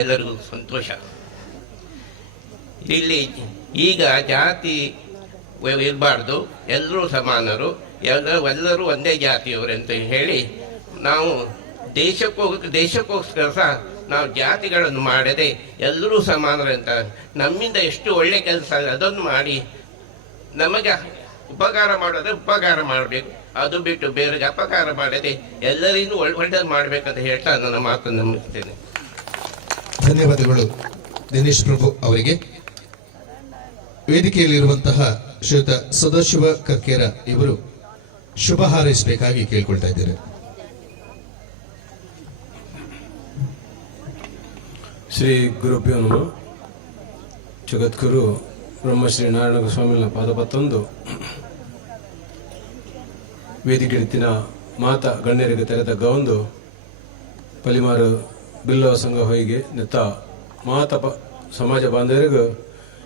ಎಲ್ಲರಿಗೂ ಸಂತೋಷ. ಇಲ್ಲಿ ಈಗ ಜಾತಿ ಇರಬಾರ್ದು. ಎಲ್ಲರೂ ಸಮಾನರು. ಎಲ್ಲ, ಎಲ್ಲರೂ ಒಂದೇ ಜಾತಿಯವರು ಅಂತ ಹೇಳಿ ನಾವು ದೇಶಕ್ಕೋ ದೇಶಕ್ಕೋಸ್ಕರ ಸಹ ನಾವು ಜಾತಿಗಳನ್ನು ಮಾಡದೆ ಎಲ್ಲರೂ ಸಮಾನರು ಅಂತ ನಮ್ಮಿಂದ ಎಷ್ಟು ಒಳ್ಳೆ ಕೆಲಸ ಅದನ್ನು ಮಾಡಿ ನಮಗೆ ಉಪಕಾರ ಮಾಡೋದ್ರೆ ಉಪಕಾರ ಮಾಡಬೇಕು. ಅದು ಬಿಟ್ಟು ಬೇರೆಗೆ ಅಪಕಾರ ಮಾಡದೆ ಎಲ್ಲರಿಗೂ ಒಳ್ಳೆ ಒಳ್ಳೇದು ಮಾಡಬೇಕಂತ ಹೇಳ್ತಾ ನನ್ನ ಮಾತನ್ನು ಮುಗಿಸ್ತೇನೆ. ಧನ್ಯವಾದಗಳು. ದಿನೇಶ್ ಪ್ರಭು ಅವರಿಗೆ. ವೇದಿಕೆಯಲ್ಲಿರುವಂತಹ ಶ್ರೀಯುತ ಸದಾಶಿವ ಕರ್ಕೇರ ಇವರು ಶುಭ ಹಾರೈಸಬೇಕಾಗಿ ಕೇಳ್ಕೊಳ್ತಾ ಇದ್ದಾರೆ. ಶ್ರೀ ಗುರುಭ್ಯೋ ನಮಃ. ಜಗದ್ಗುರು ಬ್ರಹ್ಮಶ್ರೀ ನಾರಾಯಣ ಸ್ವಾಮಿಗಳ ಪಾದಪತ್ತೊಂದು. ವೇದಿಕೆ ಮಾತ ಗಣ್ಯರಿಗೆ ತೆರೆದ ಗೌಂದು. ಪಲಿಮಾರು ಬಿಲ್ಲವ ಸಂಘ ಹೊಯ್ಗೆ ನಿತ್ತ ಮಾತ ಪ ಸಮಾಜ ಬಾಂಧವರಿಗೂ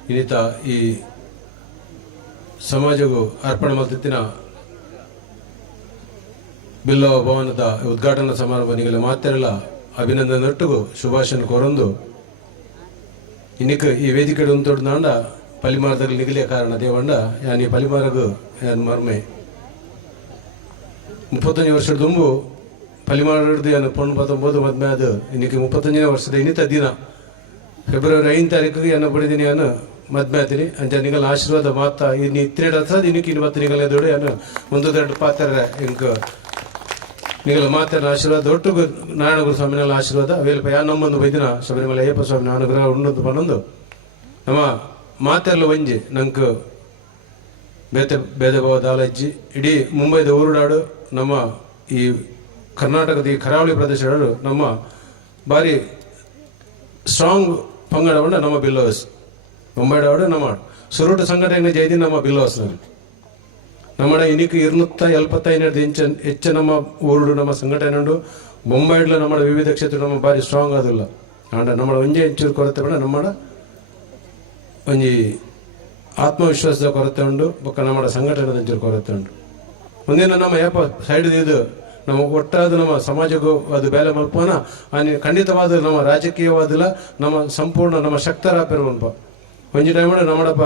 ಇನ್ನಿತ ಈ ಸಮಾಜಗೂ ಅರ್ಪಣೆ ಮಲ್ತಿತ್ತಿನ ಬಿಲ್ಲವ ಭವನದ ಉದ್ಘಾಟನಾ ಸಮಾರಂಭ ನಿಗಲ ಮಾತೆರಲ ಅಭಿನಂದನೆ ಒಟ್ಟಿಗೂ ಶುಭಾಶಯ ಕೋರೊಂದು. ಇನ್ನಿಕ ಈ ವೇದಿಕೆ ಉಂತೊಡ್ದಾಂಡ ಪಲಿಮಾರದಲ್ಲಿ ನಿಗಲಿಯ ಕಾರಣ ದೇವಂಡ ಯಾನ್ ಈ ಪಲಿಮಾರಗೂ ಯಾನ್ ಮರ್ಮೆ. ಮುಪ್ಪತ್ತೊಂದು ವರ್ಷದ ದುಂಬು ಯಾನು ಪೊಣ್ಣು ಪತ್ತೊಂಬತ್ತು ಮದ್ಮೆ ಅದು ಇನ್ನಿಕ್ಕೆ ಮುಪ್ಪತ್ತೊಂದನೇ ವರ್ಷದ ಇನ್ನಿತ ದಿನ. ಫೆಬ್ರವರಿ ಐದು ತಾರೀಕಿಗೆ ಅನ್ನ ಪಡೆದಿನಿ ಅನ್ನು ಮದ್ಮೆ ಆತೀನಿ ಅಂಚ ನಿಗಲ ಆಶೀರ್ವಾದ ಮಾತ ಇನ್ನು ಇತ್ತಿರಡು ಹತ್ರ ಇನ್ನಿಕ್ಕೆ ಇವತ್ತು ನಿಗಲ ದೊಡ್ಡ ಅನ್ನು ಒಂದು ದೊಡ್ಡ ಪಾತ್ರ ಇಂಕ ನಿಗಲ ಮಾತನ ಆಶೀರ್ವಾದ ಒಟ್ಟಿಗೂ ನಾರಾಯಣಗುರು ಸ್ವಾಮಿನ ಆಶೀರ್ವಾದ. ವೇಲ್ಪ ಯಾ ನಮ್ಮೊಂದು ಬೈದಿನ. ಶಬರಿಮಲೆ ಅಯ್ಯಪ್ಪ ಸ್ವಾಮಿ ಅನುಗ್ರಹ ಉಣ್ಣೊಂದು ಪನ್ನೊಂದು. ನಮ್ಮ ಮಾತೆಲ್ಲ ಒಂಜಿ ನಂಕ್ ಬೇತೆ ಭೇದ ಭಾವ ದಾಲಜ್ಜಿ, ಇಡೀ ಮುಂಬೈದ ಊರುಡಾಡು ನಮ್ಮ ಈ ಕರ್ನಾಟಕದ ಈ ಕರಾವಳಿ ಪ್ರದೇಶಗಳು ನಮ್ಮ ಭಾರಿ ಸ್ಟ್ರಾಂಗ್ ಪಂಗಡವನ್ನು ನಮ್ಮ ಬಿಲ್ಲೋಸ್ ಮುಂಬೈಡವಡೆ ನಮ್ಮ ಸುರುಟ ಸಂಘಟನೆ ಜೈದಿ ನಮ್ಮ ಬಿಲ್ಲೋಸ್ನಲ್ಲಿ ನಮ್ಮ ಇನಿಕ್ ಎಲ್ಪತ್ತ ಎಲ್ಪತ್ತೈನದು ಇಂಚ ಹೆಚ್ಚು ನಮ್ಮ ಊರು ನಮ್ಮ ಸಂಘಟನೆ ಉಂಡು. ಮುಂಬೈಡ್ಲ ನಮ್ಮ ವಿವಿಧ ಕ್ಷೇತ್ರ ನಮ್ಮ ಭಾರಿ ಸ್ಟ್ರಾಂಗ್ ಆದಿಲ್ಲ. ಆಂಡ ನಮ್ಮ ಒಂಜೆ ಹೆಚ್ಚು ಕೊರತೆ ಬೇಡ ನಮ್ಮ ಒಂಜಿ ಆತ್ಮವಿಶ್ವಾಸದ ಕೊರತೆ ಉಂಡು, ಬೊಕ್ಕ ನಮ್ಮ ಸಂಘಟನೆದ ಹೆಂಚೂರು ಕೊರತೆ ಉಂಡು. ಮುಂದಿನ ನಮ್ಮ ಏಪ ಸೈಡ್ ಇದು ನಮ್ಮ ಒಟ್ಟಾದ ನಮ್ಮ ಸಮಾಜಕ್ಕೂ ಅದು ಬೇಲೆ ಮಲ್ಪನ ಆನೆ ಖಂಡಿತವಾದ ನಮ್ಮ ರಾಜಕೀಯವಾದಿಲ್ಲ, ನಮ್ಮ ಸಂಪೂರ್ಣ ನಮ್ಮ ಶಕ್ತರಾಪಿರುವನ್ಪ ಒಂಜಿ ಟೈಮ್ ನಮ್ಮಡಪ್ಪ,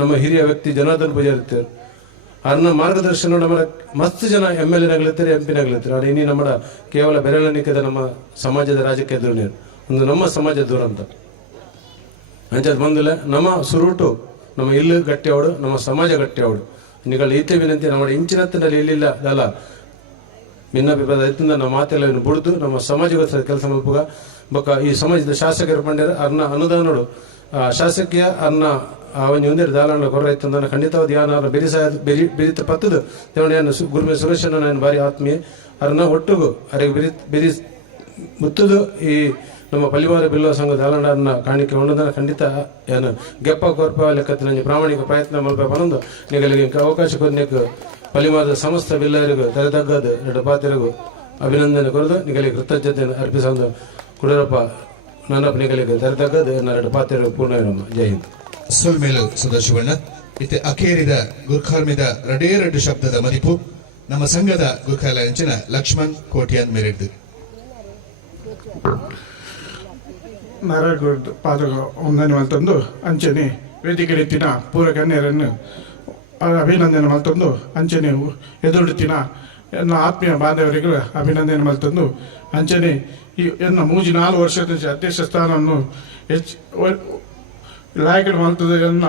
ನಮ್ಮ ಹಿರಿಯ ವ್ಯಕ್ತಿ ಜನಾರ್ದನ್ ಪೂಜಾರಿ ಇರ್ತೇವೆ ಅರ್ನ ಮಾರ್ಗದರ್ಶನ ನಮ್ಮ ಮಸ್ತ್ ಜನ ಎಂ ಎಲ್ ಎನಾಗ್ಲತ್ತಾರೆ ಎಂ ಪಿನಾಗ್ಲತ್ತಾರೆ ಅದು ಇನ್ನಿ ನಮ್ಮ ಕೇವಲ ಬೆರಳಿಕೆ ನಮ್ಮ ಸಮಾಜದ ರಾಜಕೀಯ ಧೋರಣೆ ಒಂದು ನಮ್ಮ ಸಮಾಜ ದೂರ ಅಂತ. ಅಂಚದ್ ಬಂದಿಲ್ಲ. ನಮ್ಮ ಸುರುಟು, ನಮ್ಮ ಇಲ್ಲು ಗಟ್ಟಿ ಅವಡು ನಮ್ಮ ಸಮಾಜ ಗಟ್ಟಿ ಅವಡು ನಿಗಳ ಈತೆ ವಿನಂತಿ ನಮ್ಮ ಇಂಚಿನತ್ತಿನಲ್ಲಿ ಇಲ್ಲಿಲ್ಲ ಅದಲ್ಲ ಭಿನ್ನಾಭಿಪ್ರಾಯ ಇತ್ತಿಂದ ನಮ್ಮ ಮಾತೆಲ್ಲ ಇನ್ನು ಬುಡ್ದು ನಮ್ಮ ಸಮಾಜಗೋಸ್ಕರ ಕೆಲಸ ಮಲ್ಪುಗ ಬೊಕ್ಕ ಈ ಸಮಾಜದ ಶಾಸಕರು ಪಂಡ್ಯರ ಅರ್ನ ಅನುದಾನಗಳು ಶಾಸಕೀಯ ಅರ್ನ ಅವನಿ ಒಂದೇ ದಾಲಾಂಡ ಕೊರ ಇತ್ತಂದನ ಖಂಡಿತವಾದ ಯಾನ ಬೆರಿಸ ಬೆರಿ ಬೆರಿತ ಪತ್ತದು. ದೇವಣ್ಣ ಗುರುಮೆ ಸುರೇಶನ ನಾನು ಬಾರಿ ಆತ್ಮೀಯ. ಅರ್ನ ಒಟ್ಟುಗು, ಅರೆಗೆ ಬೆರಿ ಬೆರಿ ಮುತ್ತದು ಈ ನಮ್ಮ ಪಲಿವಾರ ಬಿಲ್ಲೋ ಸಂಘ ದಾಲಾಂಡರನ್ನ ಕಾಣಿಕೆ ಉಂಡದನ್ನ ಖಂಡಿತ ಏನು ಗೆಪ್ಪ ಕೊರ್ಪ ಲೆಕ್ಕತ್ತಿನ ಪ್ರಾಮಾಣಿಕ ಪ್ರಯತ್ನ ಮಲ್ಪ ಬಂದು ನಿಗಲಿಗೆ ಅವಕಾಶ ಕೊನೆಗೆ ಪಲಿಮಾರದ ಸಮಸ್ತ ಬಿಲ್ಲರಿಗೂ ತೆರೆತಗ್ಗದು ಎರಡು ಪಾತ್ರರಿಗೂ ಅಭಿನಂದನೆ ಕೊರದು ನಿಗಲಿ ಕೃತಜ್ಞತೆಯನ್ನು ಅರ್ಪಿಸೊಂದು ಕುಡರಪ್ಪ ನನ್ನಪ್ಪ ನಿಗಲಿಗೆ ತೆರೆತಗ್ಗದು ಎರಡು ಪಾತ್ರರಿಗೂ ಪೂರ್ಣ ಜೈ ಹಿಂದ್. ಸುಲ್ಮೇಲು ಸದಾಶಿವಣ್ಣ ಇತ್ತೆ ಅಖೇರಿದ ಗುರ್ಖಾರ್ಮಿದ ರಡೇ ರಡ್ಡು ಶಬ್ದದ ಮದಿಪು. ನಮ್ಮ ಸಂಘದ ಗುರ್ಖಾಲ ಅಂಚಿನ ಲಕ್ಷ್ಮಣ್ ಕೋಟಿಯನ್ ಮೇರೆಡ್ ನಾರಾಯಣಗೌಡ ಪಾದ ವಂದನೆ ಅಂತಂದು ಅಂಚನೆ ವೇದಿಕೆಡೆತ್ತಿನ ಪೂರ ಗಣ್ಯರನ್ನು ಅಭಿನಂದನೆ ಮಲ್ತಂದು ಅಂಚನೆ ಎದುರುಡುತ್ತಿನ ಎನ್ನ ಆತ್ಮೀಯ ಬಾಂಧವರಿಗೂ ಅಭಿನಂದನೆ ಮಲ್ತಂದು ಅಂಚನೆ ಈ ಎನ್ನ ಮೂಜಿ ನಾಲ್ಕು ವರ್ಷದ ಅಧ್ಯಕ್ಷ ಸ್ಥಾನವನ್ನು ಹೆಚ್ಚು ಲಾಯಕರು ಮಲ್ತದ ಎನ್ನ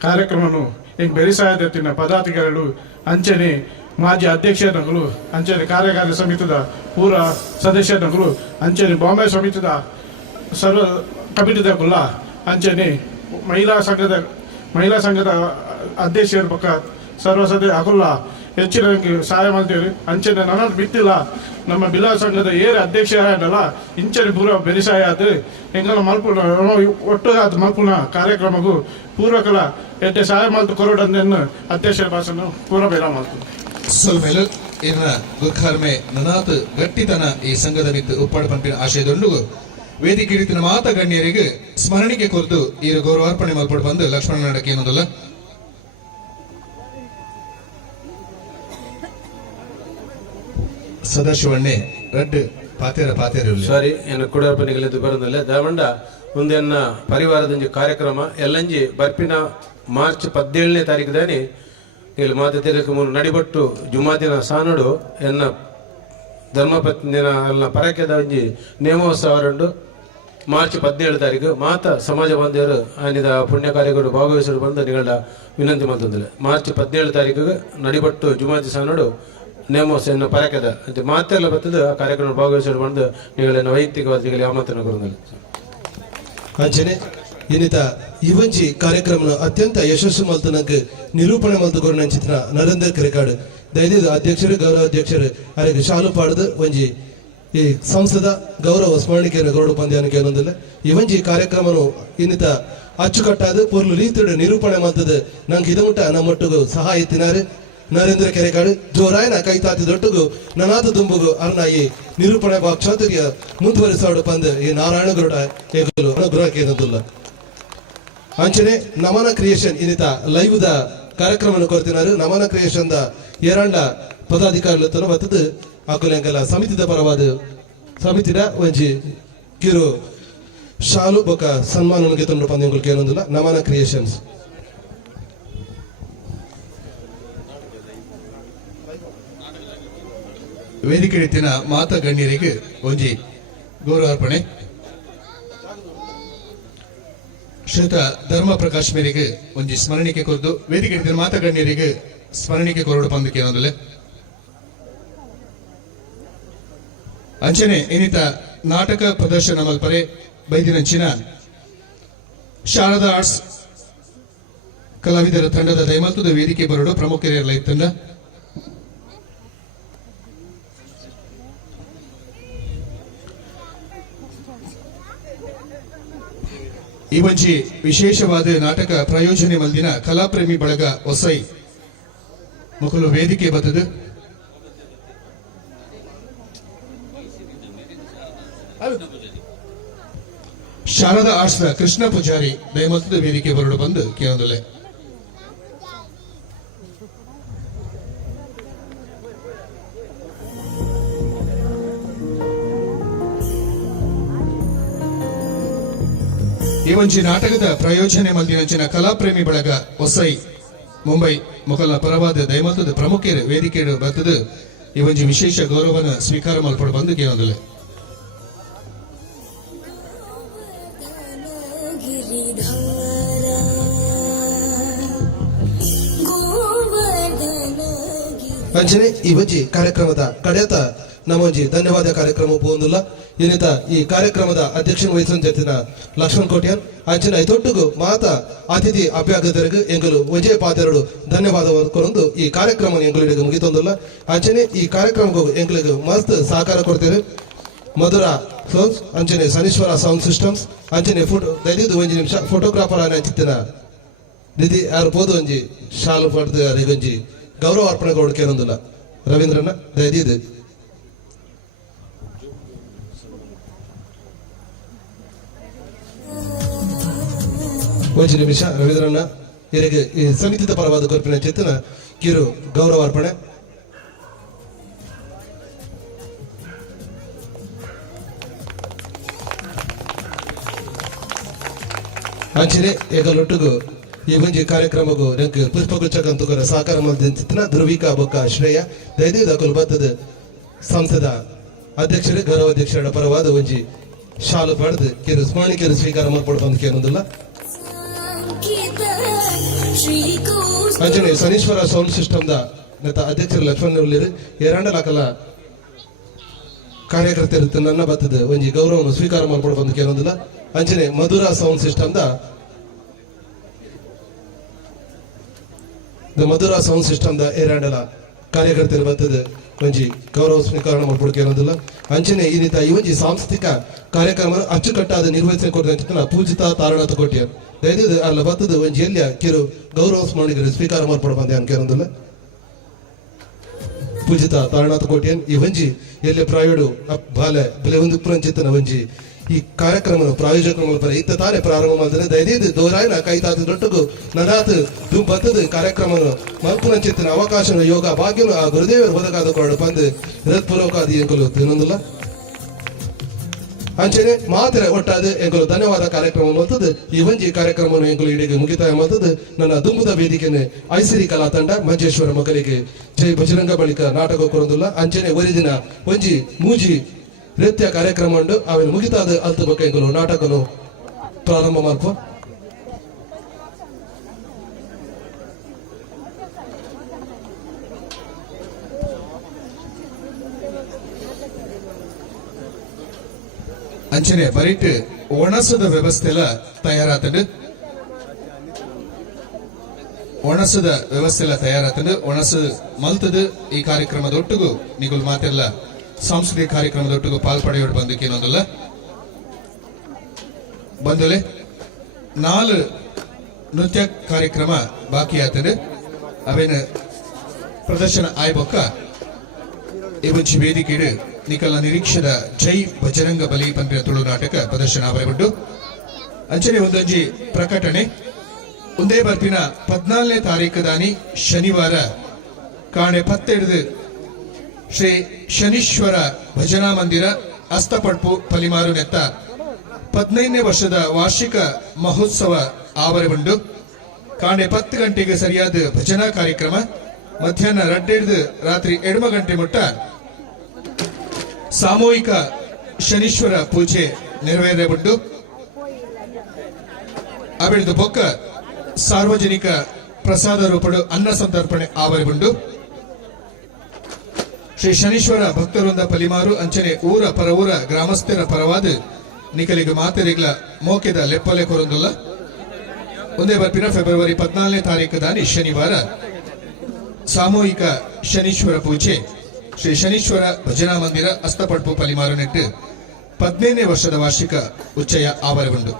ಕಾರ್ಯಕ್ರಮವನ್ನು ಹೆಂಗೆ ಬೆರಿಸಾಯದತ್ತಿನ ಪದಾಧಿಕಾರಿಗಳು ಅಂಚನೆ ಮಾಜಿ ಅಧ್ಯಕ್ಷರುಗಳು ಅಂಚನೆ ಕಾರ್ಯಕಾರಿ ಸಮಿತಿದ ಪೂರ ನಗಲು ಅಂಚನೆ ಬಾಂಬೆ ಸಮಿತಿದ ಸರ್ವ ಕಮಿಟಿದ ಕುಲ್ಲ ಅಂಚನೆ ಮಹಿಳಾ ಸಂಘದ ಮಹಿಳಾ ಸಂಘದ ಅಧ್ಯಕ್ಷರ ಪಕ್ಕ ಸರ್ವ ಸದಸ್ಯ ಹೆಚ್ಚಿನ ಸಹಾಯ ಮಾಡ್ತೀವಿ. ಅಂಚನೆ ನನ್ನ ಬಿತ್ತಿಲ್ಲ ನಮ್ಮ ಬಿಲಾ ಸಂಘದ ಏರ್ ಅಧ್ಯಕ್ಷ ಏನಲ್ಲ ಇಂಚರಿ ಪೂರ ಬೆರಿಸಾಯ ಆದ ಹೆಂಗಲ್ಲ ಮಲ್ಪುನ ಒಟ್ಟು ಆದ ಮಲ್ಪುನ ಕಾರ್ಯಕ್ರಮಗೂ ಪೂರ್ವಕಲ ಎಟ್ಟೆ ಸಹಾಯ ಮಾಡ್ತು ಕೊರೋಡನ್ನು ಅಧ್ಯಕ್ಷರ ಭಾಷಣ ಪೂರ ಬೇಡ ಮಾಡ್ತು. ಸುಲ್ಮೇಲು ಗುರ್ಖಾರ್ಮೆ ನನಾತ್ ಗಟ್ಟಿತನ ಈ ಸಂಘದ ಮಿತ್ತು ಉಪ್ಪಾಡು ಪಂಪಿನ ಆಶಯದೊಂದು ವೇದಿಕೆ ರೀತಿನ ಮಾತ ಗಣ್ಯರಿಗೆ ಸ್ಮರಣಿಕೆ ಕುರಿತು ಈ ಗೌರವಾರ್ಪಣೆ ಮಾಡ್ಬಿಟ್ಟು ಬಂದು ಲಕ್ಷ್ಮಣ ನಡಕ್ಕೆ ಏನೋದಲ್ಲ. ಸದಾಶಿವಣ್ಣೆ ರಡ್ ಪಾತೇರ ಪಾತೇರ ಸಾರಿ ಏನು ಕುಡಪ ನಿಗಲಿದ್ದು ಬರೋದಿಲ್ಲ. ಮುಂದೆ ಮುಂದೆನ್ನ ಪರಿವಾರದ ಕಾರ್ಯಕ್ರಮ ಎಲ್ಲಂಜಿ ಬರ್ಪಿನ ಮಾರ್ಚ್ ಪದ್ದೇಳನೇ ತಾರೀಕು ದಾನಿ ಇಲ್ಲಿ ಮಾತತಿರಕ್ಕೆ ಮುನ್ನ ನಡಿಬಟ್ಟು ಜುಮಾದಿನ ಸಾನುಡು ಎನ್ನ ಧರ್ಮಪತ್ನಿನ ಪರಕೆದ ಒಂಜಿ ನೇಮೋತ್ಸವ ರಂಡು ಮಾರ್ಚ್ ಹದಿನೇಳು ತಾರೀಕು ಮಾತ ಸಮಾಜ ಬಾಂಧವರು ಆನಿದ ಪುಣ್ಯ ಕಾರ್ಯಗಳು ಭಾಗವಹಿಸಲು ಬಂದು ನಿಗಳ ವಿನಂತಿ ಮಾಡ್ತಂದಿಲ್ಲ ಮಾರ್ಚ್ ಹದಿನೇಳು ತಾರೀಕು ನಡಿಬಟ್ಟು ಜುಮಾಜಿ ಸಾನುಡು ನೇಮೋಸ್ ಎನ್ನು ಪರಕದ ಅಂತ ಮಾತೆಲ್ಲ ಬರ್ತದೆ ಆ ಕಾರ್ಯಕ್ರಮ ಭಾಗವಹಿಸಲು ಬಂದು ನಿಗಳನ್ನ ವೈಯಕ್ತಿಕವಾದ ನಿಗಲಿ ಆಮಂತ್ರಣ ಕೊಡೋದಿಲ್ಲ ಅಂಚನೆ ಇನ್ನಿತ ಇವಂಜಿ ಕಾರ್ಯಕ್ರಮ ಅತ್ಯಂತ ಯಶಸ್ಸು ಮಲ್ತನಕ್ಕೆ ನಿರೂಪಣೆ ಮಲ್ತು ಕೊರನ ಚಿತ್ರ ನರೇಂದ್ರ ಕೆರೆಕಾಡು. ದೈದ ಅಧ್ಯಕ್ಷರು ಗೌರವ ಅಧ್ಯಕ್ಷರು ಅವರಿಗೆ ಶಾಲು ಪಾಡದು ಒಂಜಿ ಈ ಸಂಸದ ಗೌರವ ಸ್ಮರಣಿಕೆಯನ್ನು ಗೌರವ ಪಂದ್ಯಾನಕ್ಕೆ ಏನೊಂದಿಲ್ಲ ಇವಂಜಿ ಕಾರ್ಯಕ್ರಮನು ಇನ್ನಿತ ಅಚ್ಚುಕಟ್ಟಾದ ಪೂರ್ಲು ರೀತಿಯ ನಿರೂಪಣೆ ಮಾತದ ನಂಗೆ ಇದು ಮುಟ್ಟ ನಮ್ಮೊಟ್ಟಿಗೂ ಸಹಾಯ ತಿನ್ನಾರೆ. ನರೇಂದ್ರ ಕೆರೆಕಾಡು, ಜೋರಾಯನ ಕೈತಾತಿ ದೊಟ್ಟಗು ನನಾದ ದುಂಬುಗು ಅರ್ನ ಈ ನಿರೂಪಣೆ ಬಾ ಕ್ಷಾತ್ರಿಯ ಮುಂದುವರಿಸಾಡು ಪಂದ್ ಈ ನಾರಾಯಣ ಗರುಡ ಏಗಲು ಅನುಗ್ರಹಕ್ಕೆ ಏನಂತಿಲ್ಲ ಅಂಚನೆ ನಮನ ಕ್ರಿಯೇಷನ್ ಇನ್ನಿತ ಲೈವ್ ದ ಕಾರ್ಯಕ್ರಮ ಕೊಡ್ತಿನಾರು ನಮನ ಕ್ರಿಯೇಷನ್ ದ ಏರಾಂಡ ಪದಾಧಿಕಾರಿಗಳು ಬತ್ತದ ಆಕುಲೆಂಕಲ ಸಮಿತಿದ ಪರವಾದ ಸಮಿತಿದ ಒಂಜಿ ಕಿರು ಶಾಲು ಬೊಕ ಸನ್ಮಾನಕ್ಕೆ ತಂದು ಪಂದ್ಯಗಳು ಕೇಳೊಂದಿಲ್ಲ ನಮನ ಕ್ರಿಯೇಷನ್ಸ್. ವೇದಿಕೆ ರೀತಿಯ ಮಾತ ಗಣ್ಯರಿಗೆ ಒಂಜಿ ಗೌರವಾರ್ಪಣೆ ಶ್ರೀಯುತ ಧರ್ಮ ಪ್ರಕಾಶ್ ಒಂಜಿ ಸ್ಮರಣಿಕೆ ಕೊರದು ವೇದಿಕೆ ಮಾತ ಗಣ್ಯರಿಗೆ ಸ್ಮರಣಿಕೆ ಕೊರಡು ಪಂದಕ್ಕೆ ಏನೊಂದಿಲ್ಲ. ಅಂಚನೆ ಇನ್ನಿತ ನಾಟಕ ಪ್ರದರ್ಶನ ಮಲ್ಪರೆ ಬೈದಿನಂಚಿನ ಶಾರದಾ ಆರ್ಟ್ಸ್ ಕಲಾವಿದರ ತಂಡದ ದೈಮಲ್ತದ ವೇದಿಕೆ ಬರಡು ಪ್ರಮುಖರಿಯಲ್ಲ ತಂಡ. ಈ ಮಂಚಿ ವಿಶೇಷವಾದ ನಾಟಕ ಪ್ರಯೋಜನೆ ಮಲ್ದಿನ ಕಲಾಪ್ರೇಮಿ ಬಳಗ ಒಸೈ ಮುಕುಲು ವೇದಿಕೆ ಬತ್ತದು. ಶಾರದಾ ಆಶ್ರ ಕೃಷ್ಣ ಪೂಜಾರಿ ದಯಮತ್ತದ ವೇದಿಕೆ ಬರಡು ಬಂದು ಕೇಳದಲೆ ಈ ಒಂಜಿ ನಾಟಕದ ಪ್ರಯೋಜನೆ ಮಲ್ದಿನಂಚಿನ ಕಲಾಪ್ರೇಮಿ ಬಳಗ ಹೊಸೈ, ಮುಂಬೈ, ಮೊಕಲ್ನ ಪರವಾದ ದೈಮಂತದ ಪ್ರಮುಖರು ವೇದಿಕೆ ಬರ್ತದೆ. ಈ ಒಂಜಿ ವಿಶೇಷ ಗೌರವನ ಸ್ವೀಕಾರ ಮಲ್ಪಡ ಬಂದು ಕೇಳೋದಿಲ್ಲ ಅಂಚನೆ ಈ ಬಜ್ಜಿ ಕಾರ್ಯಕ್ರಮದ ಕಡೆತ. ನಮೋಜಿ, ಧನ್ಯವಾದ ಕಾರ್ಯಕ್ರಮ ಪೋಂದುಲ್ಲ. ಏನಿತ ಈ ಕಾರ್ಯಕ್ರಮದ ಅಧ್ಯಕ್ಷ ವಹಿಸಿದ ಜತಿನ ಲಕ್ಷ್ಮಣ್ ಕೋಟ್ಯಾನ್ ಅಂಚಿನ ಐತೊಟ್ಟಿಗೂ ಮಾತ ಅತಿಥಿ ಅಭ್ಯಾಗದರಿಗೆ ಎಂಗಲು ವಿಜಯ ಪಾದರಡು ಧನ್ಯವಾದ ಕೊರೊಂದು ಈ ಕಾರ್ಯಕ್ರಮ ಎಂಗಳಿಗೆ ಮುಗಿತೊಂದುಲ್ಲ. ಅಂಚನೆ ಈ ಕಾರ್ಯಕ್ರಮಕ್ಕೂ ಎಂಗಳಿಗೆ ಮಸ್ತ್ ಸಹಕಾರ ಕೊಡ್ತೇವೆ. Madhura films Anjane Shanishwara sound systems, ಅಂಚನೆ ಫೋಟೋ ದೈದಿದ್ದು ಒಂಜಿ ನಿಮಿಷ ಫೋಟೋಗ್ರಾಫರ್ ಅನ್ನ ಚಿತ್ತಿನ ನಿಧಿ ಯಾರು ಪೋದು ಒಂಜಿ ಶಾಲು ಪಡೆದು ಗೌರವ ಅರ್ಪಣೆ ಕೊಡಕ್ಕೆ ಏನೊಂದಿಲ್ಲ ರವೀಂದ್ರನ ಇದೆ. ಒಂದು ನಿಮಿಷ ರವೀಂದ್ರನ ಇವರಿಗೆ ಈ ಸಮಿತಿದ ಪರವಾದ ಗುರುಪಿನ ಚೇತನ ಕಿರು ಗೌರವ ಅರ್ಪಣೆ. ಆಚರಿ ಏಗಲೊಟ್ಟಿಗೂ ಈ ಒಂಜಿ ಕಾರ್ಯಕ್ರಮಗೂ ನಂಗೆ ಪುಷ್ಪಗುಚ್ಛಕಂತುಕರ ಸಹಕಾರ ಮಲ್ದಿನ ಧ್ರುವಿಕಾ ಬೊಕ್ಕ ಶ್ರೇಯ ದಯದಿ ದಾಖಲು ಬತ್ತದ ಸಂಸದ ಅಧ್ಯಕ್ಷರು ಗೌರವ ಅಧ್ಯಕ್ಷರ ಪರವಾದ ಒಂಜಿ ಶಾಲು ಪಡೆದು ಕಿರು ಸ್ಮರಣಿಕೆರು ಸ್ವೀಕಾರ ಮಾಡ್ಕೊಂಡು ಅಂತ ಕೇಳೋದಿಲ್ಲ ಅಂಜನೇ ಶನೀಶ್ವರ ಸೌಂಡ್ ಸಿಸ್ಟಮ್ ದ ನೆತ ಅಧ್ಯಕ್ಷರು ಲಕ್ಷ್ಮಣ್ ನಿರ್ಲಿರು ಎರಡ ಲಾಕಲ ಕಾರ್ಯಕರ್ತರು ನನ್ನ ಬತ್ತದ ಒಂಜಿ ಗೌರವವನ್ನು ಸ್ವೀಕಾರ ಮಾಡ್ಕೊಂಡು ಅಂತ ಕೇಳೋದಿಲ್ಲ ಅಂಚನೆ ಮಧುರ ಸೌಂಡ್ ಸಿಸ್ಟಮ್ ದ ಮಧುರ ಸೌಂಡ್ ಸಿಸ್ಟಮ್ ದ ಏರಾಂಡಲ ಕಾರ್ಯಕರ್ತರು ಬತ್ತದ ಒಂಜಿ ಗೌರವ ಸ್ವೀಕಾರ ಮಾಡ್ಕೊಂಡು ಕೇಳೋದಿಲ್ಲ ಅಂಚನೆ ಈ ರೀತಿ ಈ ಒಂಜಿ ಸಾಂಸ್ಕೃತಿಕ ಕಾರ್ಯಕ್ರಮ ಅಚ್ಚುಕಟ್ಟಾದ ನಿರ್ವಹಿಸಿ ಕೊಡ್ತಾರೆ ಪೂಜಿತ ತಾರಣ ಕೊಟ್ಟಿಯರು ದಯವಿಟ್ಟು ಅಲ್ಲ ಬತ್ತದ ಒಂಜಿ ಎಲ್ಲಿಯ ಕಿರು ಗೌರವ ಸ್ಮರಣಿಗರು ಸ್ವೀಕಾರ ಮಾಡ್ಕೊಂಡು ಬಂದೆ ಅಂತ ಕೇಳೋದಿಲ್ಲ. ಪೂಜಿತ ತಾರಣಾಥ ತಗೊಟ್ಟಿಯನ್ ಈ ಒಂಜಿ ಎಲ್ಲಿ ಪ್ರಾಯುಡು ಬಾಲೆ, ಬೆಲೆ ಒಂದು ಪುರಂಚಿತನ ಒಂಜಿ ಈ ಕಾರ್ಯಕ್ರಮ ಪ್ರಾಯೋಜಕ ಪರ ಇತ್ತ ತಾರೆ ಪ್ರಾರಂಭ ಮಾಡಿದ್ರೆ ದಯದಿದ್ದು ದೋರಾಯನ ಕೈತಾದ ದೊಡ್ಡಗು ನಡಾತ್ ದುಂಬತ್ತದ ಬತ್ತದ. ಕಾರ್ಯಕ್ರಮ ಚಿತ್ತಿನ ಅವಕಾಶ ಯೋಗ ಭಾಗ್ಯನು ಆ ಗುರುದೇವರು ಬದಕಾದ ಕೊಡು ಬಂದು ಹೃತ್ಪೂರ್ವಕಾದಿ ಎಂಕಲು ತಿನ್ನೊಂದಿಲ್ಲ ಅಂಚನೆ ಮಾತ್ರ ಒಟ್ಟಾದ ಎಂಕಲು ಧನ್ಯವಾದ ಕಾರ್ಯಕ್ರಮ ಮತ್ತದ. ಈ ಒಂಜಿ ಕಾರ್ಯಕ್ರಮ ಎಂಕಲು ಇಡೀ ಮುಗಿತಾಯ ಮತ್ತದ. ನನ್ನ ದುಂಬುದ ವೇದಿಕೆನೆ ಐಸಿರಿ ಕಲಾ ತಂಡ ಮಂಜೇಶ್ವರ ಮಕ್ಕಳಿಗೆ ಜೈ ಬಜರಂಗ ಬಳಿಕ ನಾಟಕ ಕೊರೊಂದುಲ್ಲ. ಅಂಚನೆ ಒರಿದಿನ ಒಂಜಿ ಮೂಜಿ ನೃತ್ಯ ಕಾರ್ಯಕ್ರಮ ಉಂಡು. ಅವೇನು ಮುಗಿತಾದ ಅಲ್ತ ಬಕ್ಕ ನಾಟಕಲು ನಾಟಕನು ಪ್ರಾರಂಭ ಮಾಡುವ ಅಂಚನೆ ಬರಿಟ್ ಒಣಸದ ವ್ಯವಸ್ಥೆಲ ತಯಾರಾತಂಡು. ಒಣಸದ ವ್ಯವಸ್ಥೆಲ ತಯಾರಾತಂಡು. ಒಣಸ ಮಲ್ತದ ಈ ಕಾರ್ಯಕ್ರಮದ ಒಟ್ಟಿಗೂ ನಿಗುಲ್ ಮಾತೆಲ್ಲ ಸಾಂಸ್ಕೃತಿಕ ಕಾರ್ಯಕ್ರಮದ ಒಟ್ಟಿಗೂ ಪಾಲ್ಪಡೆಯೋಡು ಬಂದಕ್ಕೆ ಏನೊಂದಲ್ಲ? ಬಂದಲೆ, ನಾಲ್ ನೃತ್ಯ ಕಾರ್ಯಕ್ರಮ ಬಾಕಿ ಆತದೆ. ಅವೇನ ಪ್ರದರ್ಶನ ಆಯ್ಬೊಕ್ಕ ಇವಂಚಿ ವೇದಿಕೆಡು ನಿಕಲ ನಿರೀಕ್ಷದ ಜೈ ಭಜರಂಗ ಬಲಿ ಪಂಪಿನ ತುಳು ನಾಟಕ ಪ್ರದರ್ಶನ ಆವರಗೊಂಡು. ಅಂಚನೆ ಒಂದೊಂಜಿ ಪ್ರಕಟಣೆ. ಒಂದೇ ಬರ್ತಿನ ಪದ್ನಾಲ್ನೇ ತಾರೀಕು ದಾನಿ ಶನಿವಾರ ಕಾಣೆ ಪತ್ತೆಡ್ದು ಶ್ರೀ ಶನೀಶ್ವರ ಭಜನಾ ಮಂದಿರ ಅಸ್ತಪಡ್ಪು ಪಲಿಮಾರು ನೆತ್ತ. ಪದ್ನೈದನೇ ವರ್ಷದ ವಾರ್ಷಿಕ ಮಹೋತ್ಸವ ಆವರಗೊಂಡು ಕಾಣೆ ಪತ್ತು ಗಂಟೆಗೆ ಸರಿಯಾದ ಭಜನಾ ಕಾರ್ಯಕ್ರಮ, ಮಧ್ಯಾಹ್ನ ರಡ್ಡೆಡ್ದು ರಾತ್ರಿ ಎಡಮ ಗಂಟೆ ಮಟ್ಟ ಸಾಮೂಹಿಕ ಶನೀಶ್ವರ ಪೂಜೆ ನೆರವೇರಗೊಂಡು ಅವಿಳಿದು ಬೊಕ್ಕ ಸಾರ್ವಜನಿಕ ಪ್ರಸಾದ ರೂಪಡು ಅನ್ನ ಸಂತರ್ಪಣೆ ಆವರಗೊಂಡು ಶ್ರೀ ಶನೀಶ್ವರ ಭಕ್ತರೊಂದ ಪಲಿಮಾರು ಅಂಚನೆ ಊರ ಪರವೂರ ಗ್ರಾಮಸ್ಥರ ಪರವಾದ ನಿಕಲಿಗೆ ಮಾತೆರಿಗ್ಲ ಮೋಕೆದ ಲೆಪ್ಪಲೆ ಕೊರೊಂದುಲ್ಲ. ಒಂದೇ ಬರ್ಪಿನ ಫೆಬ್ರವರಿ ಪದ್ನಾಲ್ಕನೇ ತಾರೀಕು ದಾನಿ ಶನಿವಾರ ಸಾಮೂಹಿಕ ಶನೀಶ್ವರ ಪೂಜೆ. ಶ್ರೀ ಶನೀಶ್ವರ ಭಜನಾ ಮಂದಿರ ಅಸ್ತಪಡ್ಪು ಪಲಿಮಾರು ನೆಟ್ಟು ಪದಿನೈದನೇ ವರ್ಷದ ವಾರ್ಷಿಕ ಉಚ್ಚಯ ಆವರಗೊಂಡು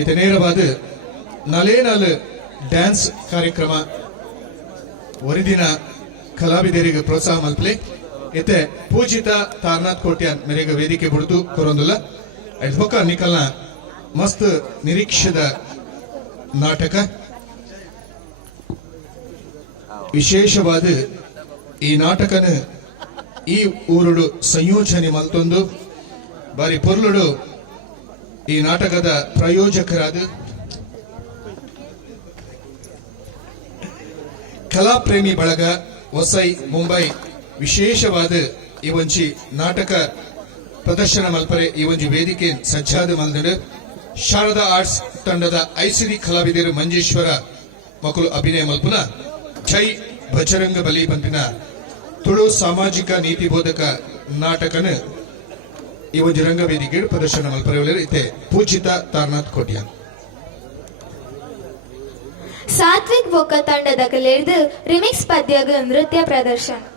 ಇದು ನೇರವಾದ ನಲೇನಾಲ್ ಡ್ಯಾನ್ಸ್ ಕಾರ್ಯಕ್ರಮ ಒರಿದಿನ ಕಲಾವಿದರಿಗೆ ಪ್ರೋತ್ಸಾಹ ಮಲ್ಪಲಿ. ಇತ್ತೆ ಪೂಜಿತ ತಾರ್ನಾಥ್ ಕೋಟ್ಯಾನ್ ಮೇರೆಗೆ ವೇದಿಕೆ ಬಿಡುದು ಕೊರೊಂದುಲ್ಲ ಐದು ಬೊಕ್ಕ ನಿಕಲ್ನ ಮಸ್ತ್ ನಿರೀಕ್ಷದ ನಾಟಕ. ವಿಶೇಷವಾದ ಈ ನಾಟಕನ ಈ ಊರುಡು ಸಂಯೋಜನೆ ಮಲ್ತೊಂದು. ಬಾರಿ ಪೊರ್ಲುಡು ಈ ನಾಟಕದ ಪ್ರಾಯೋಜಕರಾದ ಕಲಾಪ್ರೇಮಿ ಬಳಗ ಹೊಸೈ, ಮುಂಬೈ, ವಿಶೇಷವಾದ ಈ ಒಂಜಿ ನಾಟಕ ಪ್ರದರ್ಶನ ಮಲ್ಪರೆ, ಈ ಒಂಜಿ ವೇದಿಕೆ ಸಜ್ಜಾದ ಮಲ್ದಡು ಶಾರದಾ ಆರ್ಟ್ಸ್ ತಂಡದ ಐಸಿರಿ ಕಲಾವಿದರು ಮಂಜೇಶ್ವರ ಮಕ್ಕಳು ಅಭಿನಯ ಮಲ್ಪುನ. ಜೈ ಭಜರಂಗ ಬಲಿ ಪಂಪಿನ ತುಳು ಸಾಮಾಜಿಕ ನೀತಿ ಬೋಧಕ ನಾಟಕನ ಈ ಒಂಜಿ ರಂಗವೇದಿಕೆ ಪ್ರದರ್ಶನ ಮಲ್ಪರೆ ಇತ್ತೆ ಪೂಜಿತ ತಾರನಾಥ್ ಕೋಟ್ಯಾನ್ ಸಾತ್ವಿಕ್ ಬೊಕ್ಕ ತಂಡದ ಕಲೆರ್ದು ರಿಮಿಕ್ಸ್ ಪದ್ಯಗ ನೃತ್ಯ ಪ್ರದರ್ಶನ.